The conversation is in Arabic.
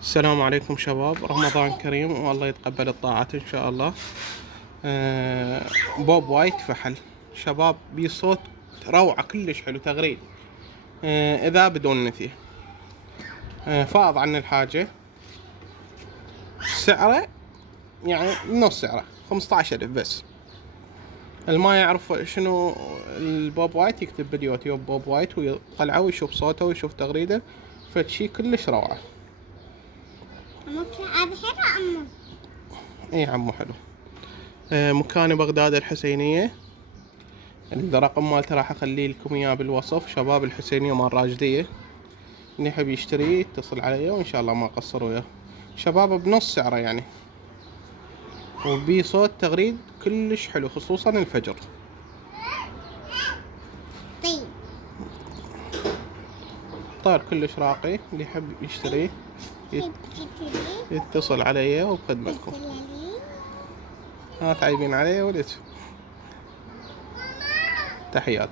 السلام عليكم شباب، رمضان كريم والله يتقبل الطاعات إن شاء الله. بوب وايت فحل شباب بصوت روعة كلش حلو تغريد. إذا بدون نثي. فاض عن الحاجة. سعره يعني نص سعره 15,000 بس. الما يعرف شنو البوب وايت يكتب باليوتيوب بوب وايت ويطلعه ويشوف صوته ويشوف تغريده، فشي كلش روعة. هذا حلو عمو. اي عمو حلو. مكان بغداد الحسينية. الرقم مالته راح اخليه لكم اياه بالوصف. شباب الحسينية مال راجدية، اللي يحب يشتري يتصل علي وان شاء الله ما اقصر وياه. شباب بنص سعره يعني، وبي صوت تغريد كلش حلو خصوصا الفجر. طيب طير كلش راقي، اللي يحب يشتري يتصل علي وبخدمتكم. ها تعيبين علي وليت. تحيات.